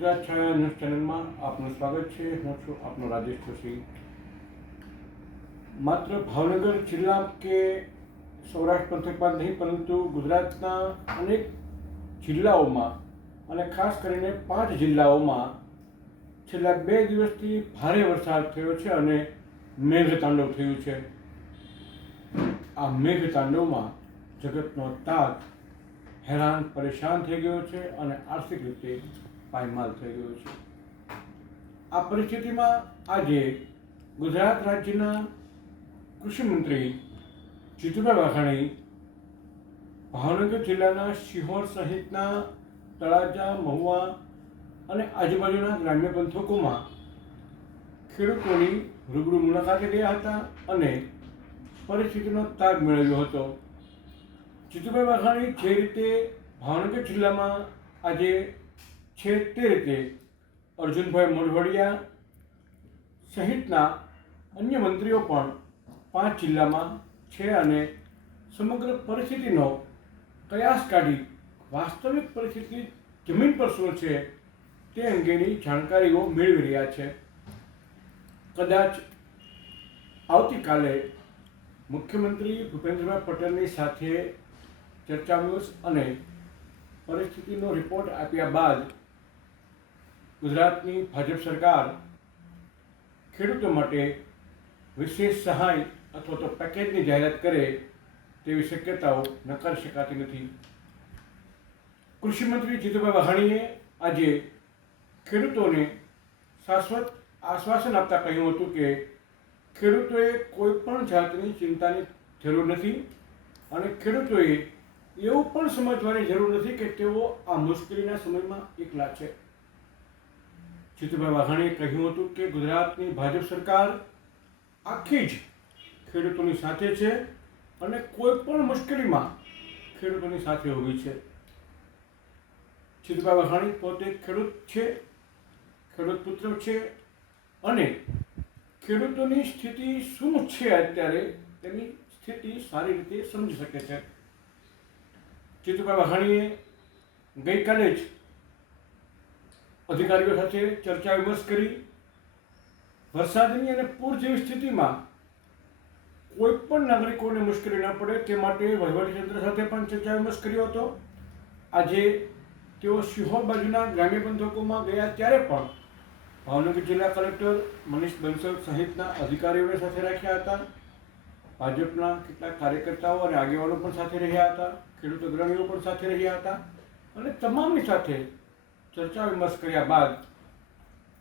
ગુજરાત છાયા news ચેનલમાં આપનું સ્વાગત છે. હું છું આપનો રાજેશ જોશી. માત્ર ભાવનગર જિલ્લા કે સૌરાષ્ટ્ર પંથકમાં નહીં, પરંતુ ગુજરાતના અનેક જિલ્લાઓમાં અને ખાસ કરીને પાંચ જિલ્લાઓમાં છેલ્લા બે દિવસથી ભારે વરસાદ થયો છે અને મેઘતાંડવ થયું છે. આ મેઘતાંડવમાં જગતનો તાત હેરાન, પરેશાન થઈ ગયો છે અને આર્થિક રીતે પાયમાલ થઈ ગયો છે. આ પરિસ્થિતિમાં આજે ગુજરાત રાજ્યના કૃષિમંત્રી જીતુભાઈ વાઘાણી ભાવનગર જિલ્લાના શિહોર સહિતના તળાજા, મહુવા અને આજુબાજુના ગ્રામ્ય પંથકોમાં ખેડૂતોની રૂબરૂ મુલાકાતે ગયા હતા અને પરિસ્થિતિનો તાગ મેળવ્યો હતો. જીતુભાઈ વાઘાણી જે રીતે ભાવનગર જિલ્લામાં આજે છે તે રીતે અર્જુનભાઈ મોઢવડિયા સહિતના અન્ય મંત્રીઓ પણ પાંચ જિલ્લામાં છે અને સમગ્ર પરિસ્થિતિનો કયાસ કાઢી વાસ્તવિક પરિસ્થિતિ જમીન પર શું છે તે અંગેની જાણકારીઓ મેળવી રહ્યા છે. કદાચ આવતીકાલે મુખ્યમંત્રી ભૂપેન્દ્રભાઈ પટેલની સાથે ચર્ચા વિમર્શ અને પરિસ્થિતિનો રિપોર્ટ આપ્યા બાદ ગુજરાતની ભાજપ સરકાર ખેડૂતો માટે વિશેષ સહાય અથવા તો પેકેજની જાહેરાત કરે તેવી શક્યતાઓ નકારી શકાતી નથી. કૃષિમંત્રી જીતુભાઈ વાઘાણીએ આજે ખેડૂતોને શાશ્વત આશ્વાસન આપતા કહ્યું હતું કે ખેડૂતોએ કોઈ પણ જાતની ચિંતાની જરૂર નથી અને ખેડૂતોએ એવું પણ સમજવાની જરૂર નથી કે તેઓ આ મુશ્કેલીના સમયમાં એકલા છે. જીતુભાઈ વાઘાણીએ કહ્યું હતું કે ગુજરાતની ભાજપ સરકાર આખી જ ખેડૂતોની સાથે છે અને કોઈ પણ મુશ્કેલીમાં ખેડૂતોની સાથે ઊભી છે. જીતુભાઈ વાઘાણી પોતે ખેડૂત છે, ખેડૂત પુત્ર છે અને ખેડૂતોની સ્થિતિ શું છે અત્યારે તેની સ્થિતિ સારી રીતે સમજી શકે છે. જીતુભાઈ વાઘાણીએ ગઈકાલે જ અધિકારીઓ સાથે ચર્ચા વિમર્શ કરી. વરસાદની અને પૂર જેવી સ્થિતિમાં કોઈ પણ નાગરિકોને મુશ્કેલી ન પડે તે માટે વહીવટીતંત્ર સાથે પણ ચર્ચા વિમર્શ કર્યો હતો. આજે તેઓ સિહોર બાજુના ગ્રામ્ય પંથકોમાં ગયા ત્યારે પણ ભાવનગર જિલ્લા કલેક્ટર મનીષ બંસલ સહિતના અધિકારીઓને સાથે રાખ્યા હતા. ભાજપના કેટલાક કાર્યકર્તાઓ અને આગેવાનો પણ સાથે રહ્યા હતા. ખેડૂત અગ્રણીઓ પણ સાથે રહ્યા હતા. અને તમામની સાથે ચર્ચા વિમર્શ કર્યા બાદ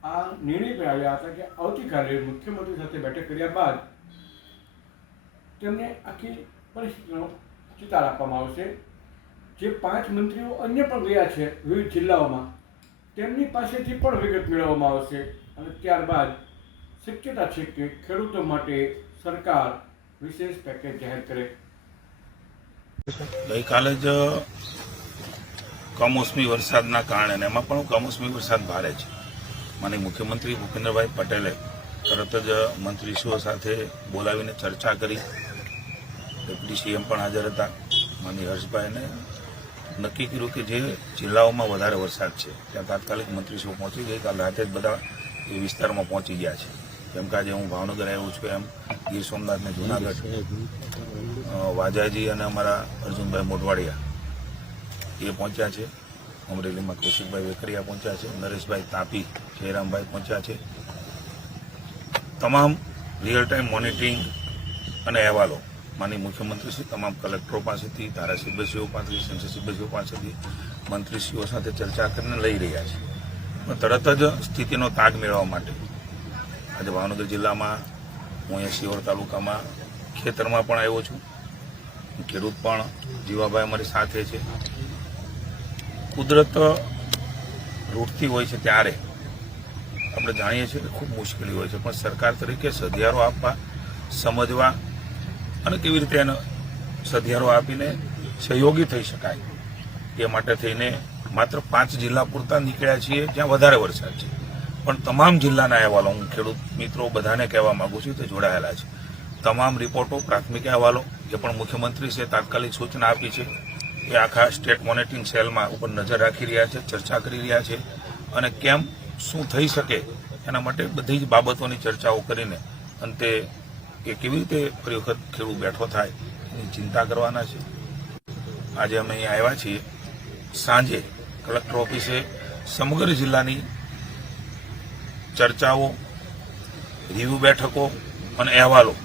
આ નિર્ણય પર હતા કે આવતીકાલે મુખ્યમંત્રી સાથે બેઠક કર્યા બાદ તેમને આખી પરિસ્થિતિનો ચિતાર આપવામાં આવશે. જે પાંચ મંત્રીઓ અન્ય પણ ગયા છે વિવિધ જિલ્લાઓમાં, તેમની પાસેથી પણ વિગત મેળવવામાં આવશે અને ત્યારબાદ શક્યતા છે કે ખેડૂતો માટે સરકાર વિશેષ પેકેજ જાહેર કરે. ગઈકાલે જ કમોસમી વરસાદના કારણે એમાં પણ કમોસમી વરસાદ ભારે છે. માની મુખ્યમંત્રી ભૂપેન્દ્રભાઈ પટેલે તરત જ મંત્રીશ્રીઓ સાથે બોલાવીને ચર્ચા કરી. ડેપ્યુટી સીએમ પણ હાજર હતા. માની હર્ષભાઈને નક્કી કર્યું કે જે જિલ્લાઓમાં વધારે વરસાદ છે, ત્યાં તાત્કાલિક મંત્રીશ્રીઓ પહોંચી ગઈ. કાલ રાતે જ બધા એ વિસ્તારમાં પહોંચી ગયા છે. જેમ કે આજે હું ભાવનગર આવ્યો છું એમ. ગીર સોમનાથ ને જુનાગઢ વાજાજી અને અમારા અર્જુનભાઈ મોઢવાડિયા. એ પહોંચ્યા છે. અમરેલીમાં કૌશિકભાઈ વેકરિયા પહોંચ્યા છે, નરેશભાઈ તાપી, જયરામભાઈ પહોંચ્યા છે. તમામ રિયલ ટાઈમ મોનિટરિંગ અને અહેવાલો માની મુખ્યમંત્રીશ્રી તમામ કલેક્ટરો પાસેથી, ધારાસભ્યશ્રીઓ પાસેથી, સંસદસભ્યશ્રીઓ પાસેથી, મંત્રીશ્રીઓ સાથે ચર્ચા કરીને લઈ રહ્યા છે. તરત જ સ્થિતિનો તાગ મેળવવા માટે આજે ભાવનગર જિલ્લામાં, હું અહીંયા શિહોર તાલુકામાં ખેતરમાં પણ આવ્યો છું. ખેડૂત પણ જીવાભાઈ અમારી સાથે છે. કુદરત રૂટતી હોય છે ત્યારે આપણે જાણીએ છીએ કે ખૂબ મુશ્કેલી હોય છે. પણ સરકાર તરીકે સધિયારો આપવા, સમજવા અને કેવી રીતે એનો સધિયારો આપીને સહયોગી થઈ શકાય એ માટે થઈને માત્ર પાંચ જિલ્લા પૂરતા નીકળ્યા છીએ જ્યાં વધારે વરસાદ છે. પણ તમામ જિલ્લાના અહેવાલો, હું ખેડૂત મિત્રો બધાને કહેવા માંગુ છું તે જોડાયેલા છે. તમામ રિપોર્ટો, પ્રાથમિક અહેવાલો, જે પણ મુખ્યમંત્રી છે, તાત્કાલિક સૂચના આપી છે. એ આખા સ્ટેટ મોનિટરિંગ સેલમાં ઉપર નજર રાખી રહ્યા છે, ચર્ચા કરી રહ્યા છે અને કેમ, શું થઈ શકે એના માટે બધી જ બાબતોની ચર્ચાઓ કરીને અંતે કે કેવી રીતે ફરી વખત ખેડૂત બેઠો થાય એની ચિંતા કરવાના છે. આજે અમે અહીં આવ્યા છીએ. સાંજે કલેક્ટર ઓફિસે સમગ્ર જિલ્લાની ચર્ચાઓ, રિવ્યુ બેઠકો અને અહેવાલો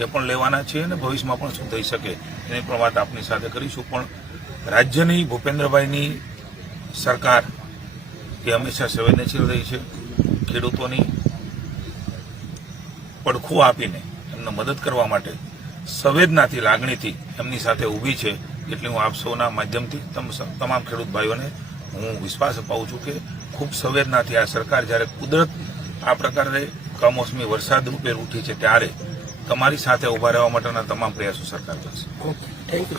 એ પણ લેવાના છે અને ભવિષ્યમાં પણ શું થઈ શકે એની પણ વાત આપની સાથે કરીશું. પણ રાજ્યની ભૂપેન્દ્રભાઈની સરકાર એ હંમેશા સંવેદનશીલ રહી છે, ખેડૂતોની પડખું આપીને એમને મદદ કરવા માટે સંવેદનાથી, લાગણીથી એમની સાથે ઊભી છે એટલે હું આપ સૌના માધ્યમથી તમ- તમામ ખેડૂત ભાઈઓને હું વિશ્વાસ અપાવું છું કે ખૂબ સંવેદનાથી આ સરકાર જ્યારે કુદરત આ પ્રકારે કમોસમી વરસાદ રૂપે ઉઠી છે ત્યારે તમારી સાથે ઊભા રહેવા માટેના તમામ પ્રયાસો સરકાર કરશે. Thank you